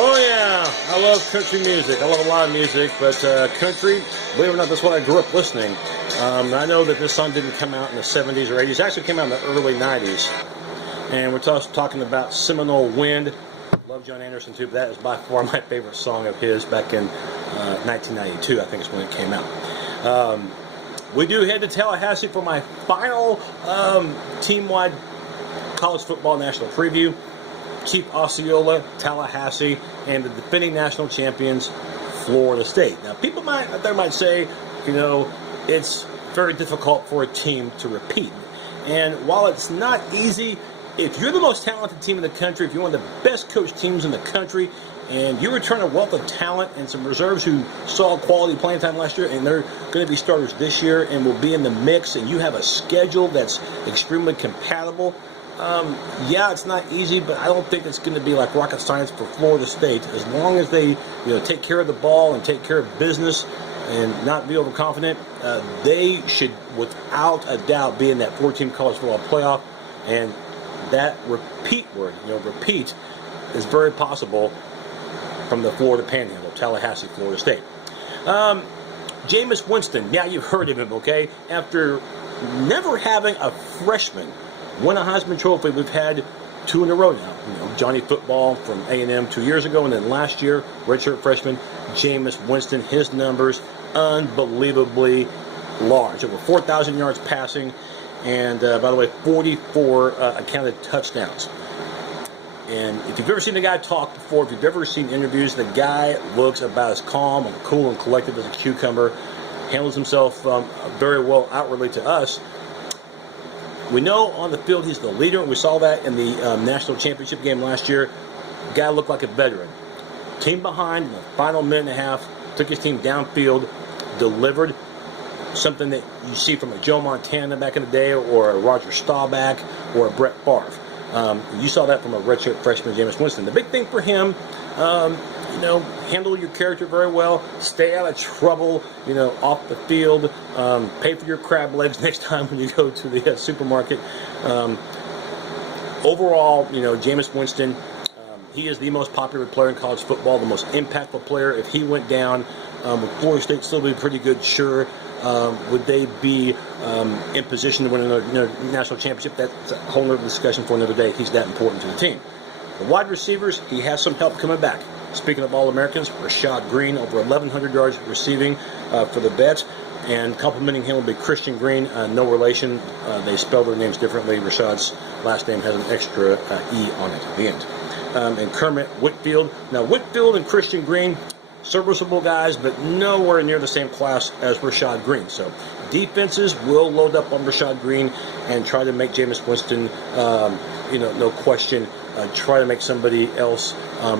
Oh yeah, I love country music. I love a lot of music, but country, believe it or not, that's what I grew up listening. I know that this song didn't come out in the 70s or 80s. It actually came out in the early 90s. And we're talking about Seminole Wind. Love John Anderson too, but that is by far my favorite song of his back in 1992, I think is when it came out. We do head to Tallahassee for my final team-wide college football national preview. Chief Osceola, Tallahassee, and the defending national champions, Florida State. Now, people might say, it's very difficult for a team to repeat. And while it's not easy, if you're the most talented team in the country, if you're one of the best coached teams in the country, and you return a wealth of talent and some reserves who saw quality playing time last year, and they're going to be starters this year and will be in the mix, and you have a schedule that's extremely compatible, yeah, it's not easy, but I don't think it's going to be like rocket science for Florida State. As long as they, take care of the ball and take care of business and not be overconfident, they should, without a doubt, be in that 4-team college football playoff. And that repeat word, repeat, is very possible from the Florida Panhandle, Tallahassee, Florida State. Jameis Winston, yeah, you've heard of him, okay? After never having a freshman win a Heisman Trophy, we've had 2 in a row now. Johnny Football from A&M 2 years ago, and then last year, redshirt freshman, Jameis Winston. His numbers, unbelievably large. Over 4,000 yards passing, and by the way, 44 accounted touchdowns. And if you've ever seen the guy talk before, if you've ever seen interviews, the guy looks about as calm and cool and collected as a cucumber, handles himself very well outwardly to us. We know on the field he's the leader. We saw that in the national championship game last year. The guy looked like a veteran. Team behind in the final minute and a half, took his team downfield, delivered something that you see from a Joe Montana back in the day, or a Roger Staubach, or a Brett Favre. You saw that from a redshirt freshman, Jameis Winston. The big thing for him, handle your character very well, stay out of trouble, off the field, pay for your crab legs next time when you go to the supermarket. Overall, Jameis Winston, he is the most popular player in college football, the most impactful player. If he went down, would Florida State still be pretty good? Sure. Would they be in position to win another national championship? That's a whole other discussion for another day. He's that important to the team. The wide receivers, he has some help coming back. Speaking of All-Americans, Rashad Green, over 1,100 yards receiving for the Bets. And complimenting him will be Christian Green, no relation. They spell their names differently. Rashad's last name has an extra E on it at the end. And Kermit Whitfield. Now, Whitfield and Christian Green, serviceable guys, but nowhere near the same class as Rashad Green. So defenses will load up on Rashad Green and try to make Jameis Winston, no question, try to make somebody else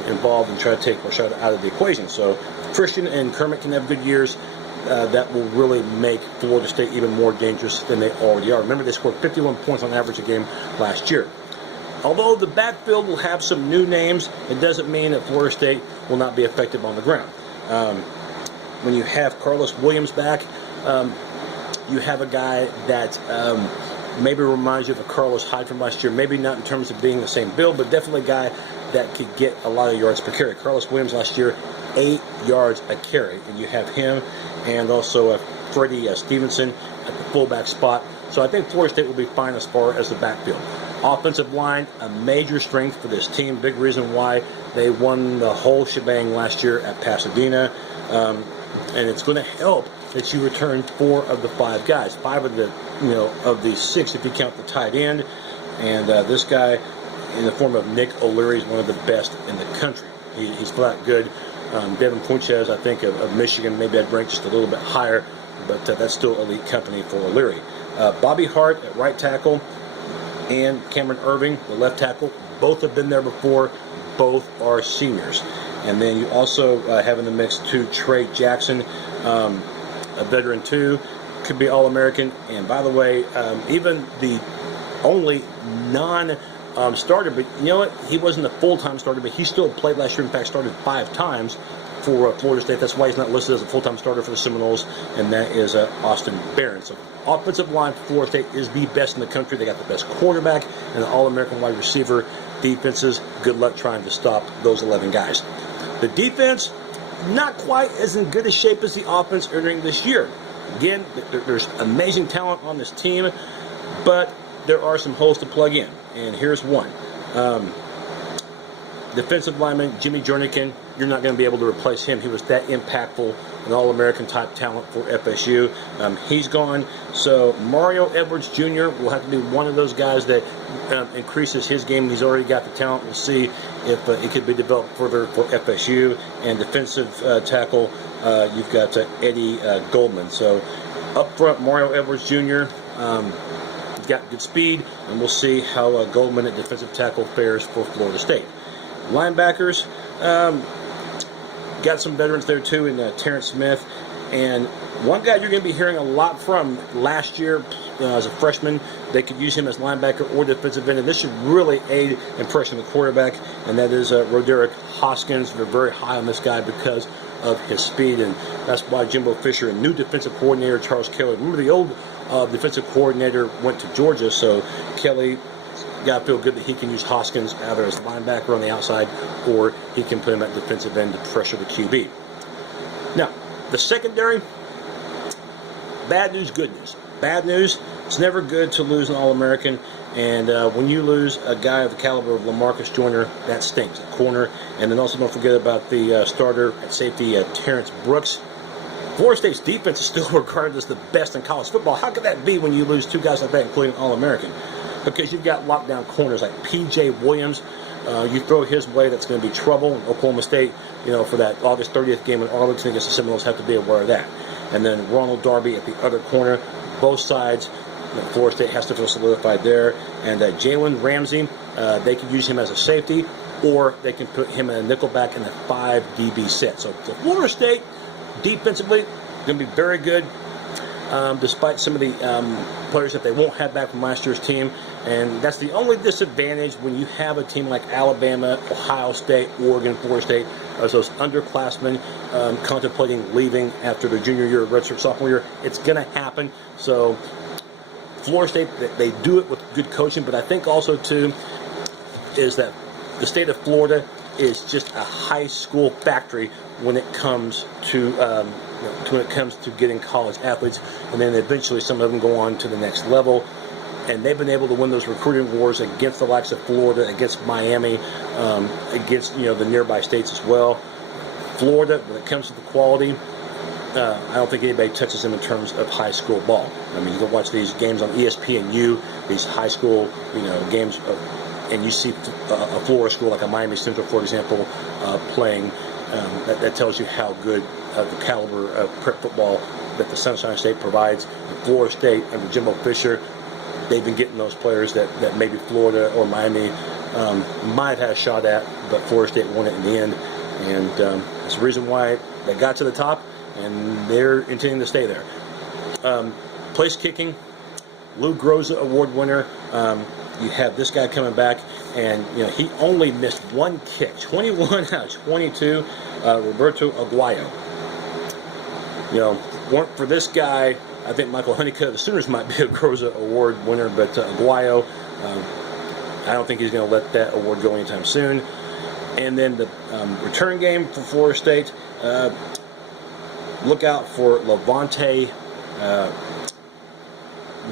involved and try to take Rashad out of the equation. So Christian and Kermit can have good years. That will really make Florida State even more dangerous than they already are. Remember, they scored 51 points on average a game last year. Although the backfield will have some new names, it doesn't mean that Florida State will not be effective on the ground. When you have Carlos Williams back, you have a guy that maybe reminds you of a Carlos Hyde from last year. Maybe not in terms of being the same build, but definitely a guy that could get a lot of yards per carry. Carlos Williams last year, 8 yards a carry. And you have him and also Freddie Stevenson at the fullback spot. So I think Florida State will be fine as far as the backfield. Offensive line, a major strength for this team. Big reason why they won the whole shebang last year at Pasadena. And it's going to help that you return 4 of the 5 guys. 5 of the, of the 6 if you count the tight end. And this guy, in the form of Nick O'Leary, is one of the best in the country. He's flat good. Devin Funchess, I think, of Michigan, maybe I'd rank just a little bit higher, but that's still elite company for O'Leary. Bobby Hart at right tackle, and Cameron Irving, the left tackle. Both have been there before. Both are seniors. And then you also have in the mix too Trey Jackson, a veteran too, could be All-American. And by the way, even the only non-starter, but you know what? He wasn't a full-time starter, but he still played last year. In fact, started 5 times for Florida State. That's why he's not listed as a full-time starter for the Seminoles, and that is Austin Barron. So offensive line for Florida State is the best in the country. They got the best quarterback and an All-American wide receiver. Defenses, good luck trying to stop those 11 guys. The defense, not quite as in good a shape as the offense entering this year. Again, there's amazing talent on this team, but there are some holes to plug in, and here's one. Defensive lineman Jimmy Jernigan, you're not going to be able to replace him. He was that impactful, an All-American type talent for FSU. He's gone, so Mario Edwards Jr. will have to be one of those guys that increases his game. He's already got the talent. We'll see if it could be developed further for FSU. And defensive tackle, you've got Eddie Goldman. So up front, Mario Edwards Jr. He's got good speed, and we'll see how Goldman at defensive tackle fares for Florida State. Linebackers, got some veterans there too in Terrence Smith, and one guy you're going to be hearing a lot from last year as a freshman. They could use him as linebacker or defensive end, and this should really aid in pressuring the quarterback, and that is Roderick Hoskins. They're very high on this guy because of his speed, and that's why Jimbo Fisher and new defensive coordinator Charles Kelly, remember the old defensive coordinator went to Georgia, so Kelly got to feel good that he can use Hoskins either as linebacker on the outside or he can put him at defensive end to pressure the QB. Now, the secondary, bad news, good news. Bad news, it's never good to lose an All-American, and when you lose a guy of the caliber of LaMarcus Joyner, that stinks at corner. And then also don't forget about the starter at safety, Terrence Brooks. Florida State's defense is still regarded as the best in college football. How could that be when you lose two guys like that, including an All-American? Because you've got lockdown corners like P.J. Williams. You throw his way, that's going to be trouble. Oklahoma State, for that August 30th game in Arlington against the Seminoles, have to be aware of that. And then Ronald Darby at the other corner. Both sides, Florida State has to feel solidified there. And Jalen Ramsey, they can use him as a safety, or they can put him in a nickelback in a 5 DB set. So Florida State, defensively, going to be very good. Despite some of the players that they won't have back from last year's team. And that's the only disadvantage when you have a team like Alabama, Ohio State, Oregon, Florida State, as those underclassmen contemplating leaving after their junior year, redshirt sophomore year. It's going to happen. So Florida State, they do it with good coaching, but I think also, too, is that the state of Florida is just a high school factory when it comes to getting college athletes, and then eventually some of them go on to the next level. And they've been able to win those recruiting wars against the likes of Florida, against Miami, against the nearby states as well. Florida, when it comes to the quality, I don't think anybody touches them in terms of high school ball. I mean, you can watch these games on ESPNU, these high school games, and you see a Florida school like a Miami Central, for example, playing. That tells you how good the caliber of prep football that the Sunshine State provides. And Florida State under Jimbo Fisher, they've been getting those players that maybe Florida or Miami might have a shot at, but Florida State won it in the end. And that's the reason why they got to the top, and they're intending to stay there. Place kicking, Lou Groza Award winner. You have this guy coming back, and he only missed one kick, 21 out of 22. Roberto Aguayo. Weren't for this guy, I think Michael Honeycutt of the Sooners might be a Groza Award winner, but Aguayo, I don't think he's going to let that award go anytime soon. And then the return game for Florida State, look out for Levante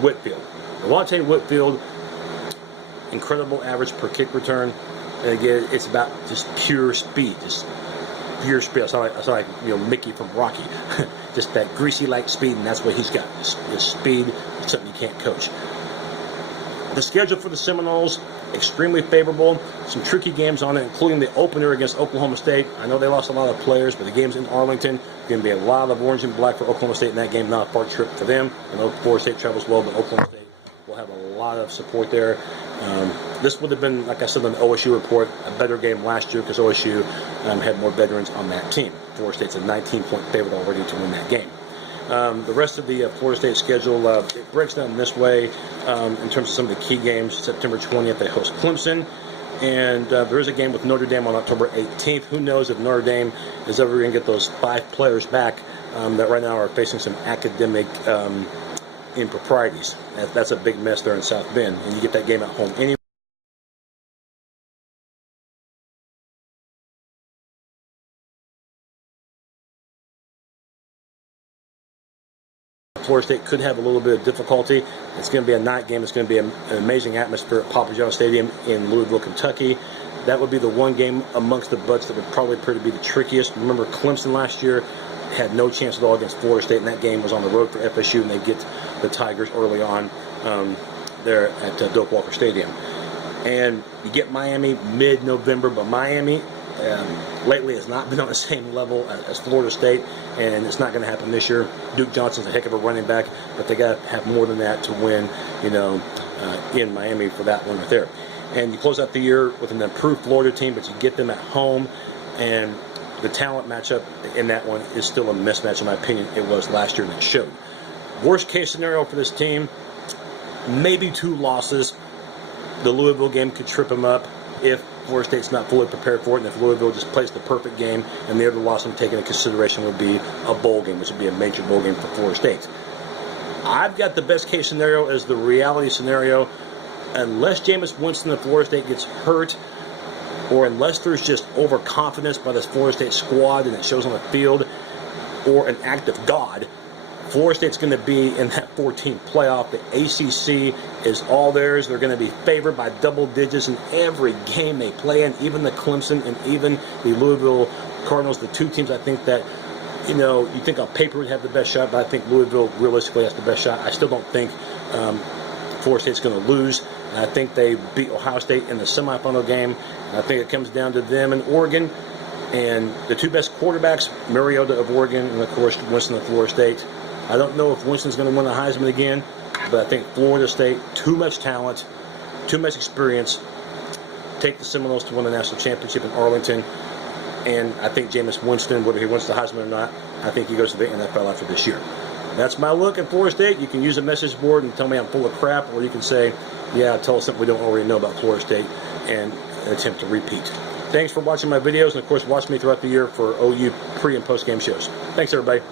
Whitfield. Levante Whitfield, incredible average per kick return. And again, it's about just pure speed, pure speed. I sound like Mickey from Rocky. Just that greasy-like speed, and that's what he's got. This speed is something you can't coach. The schedule for the Seminoles, extremely favorable. Some tricky games on it, including the opener against Oklahoma State. I know they lost a lot of players, but the game's in Arlington. Going to be a lot of orange and black for Oklahoma State in that game. Not a far trip for them. I know Florida State travels well, but Oklahoma State will have a lot of support there. This would have been, like I said on the OSU report, a better game last year because OSU had more veterans on that team. Florida State's a 19-point favorite already to win that game. The rest of the Florida State schedule, it breaks down this way in terms of some of the key games. September 20th, they host Clemson. And there is a game with Notre Dame on October 18th. Who knows if Notre Dame is ever going to get those 5 players back that right now are facing some academic improprieties. That's a big mess there in South Bend. And you get that game at home anyway. Florida State could have a little bit of difficulty. It's going to be a night game. It's going to be an amazing atmosphere at Papajohn Stadium in Louisville, Kentucky. That would be the one game amongst the bunch that would probably be the trickiest. Remember, Clemson last year had no chance at all against Florida State, and that game was on the road for FSU, and they get the Tigers early on there at Doak Walker Stadium. And you get Miami mid-November, but Miami lately has not been on the same level as Florida State, and it's not going to happen this year. Duke Johnson's a heck of a running back, but they got to have more than that to win, in Miami for that one right there. And you close out the year with an improved Florida team, but you get them at home, and the talent matchup in that one is still a mismatch, in my opinion. It was last year, and it showed. Worst case scenario for this team, maybe 2 losses. The Louisville game could trip them up if Florida State's not fully prepared for it, and if Louisville just plays the perfect game, and the other loss I'm taking into consideration would be a bowl game, which would be a major bowl game for Florida State. I've got the best case scenario as the reality scenario. Unless Jameis Winston of Florida State gets hurt, or unless there's just overconfidence by this Florida State squad and it shows on the field, or an act of God, Florida State's going to be in that 14th playoff. The ACC is all theirs. They're going to be favored by double digits in every game they play in, even the Clemson and even the Louisville Cardinals, the 2 teams I think that, you think on paper would have the best shot, but I think Louisville realistically has the best shot. I still don't think Florida State's going to lose. And I think they beat Ohio State in the semifinal game. And I think it comes down to them and Oregon. And the 2 best quarterbacks, Mariota of Oregon and, of course, Winston of Florida State. I don't know if Winston's going to win the Heisman again, but I think Florida State, too much talent, too much experience, take the Seminoles to win the national championship in Arlington. And I think Jameis Winston, whether he wins the Heisman or not, I think he goes to the NFL after this year. That's my look at Florida State. You can use a message board and tell me I'm full of crap, or you can say, yeah, tell us something we don't already know about Florida State and attempt to repeat. Thanks for watching my videos, and of course watch me throughout the year for OU pre- and post-game shows. Thanks, everybody.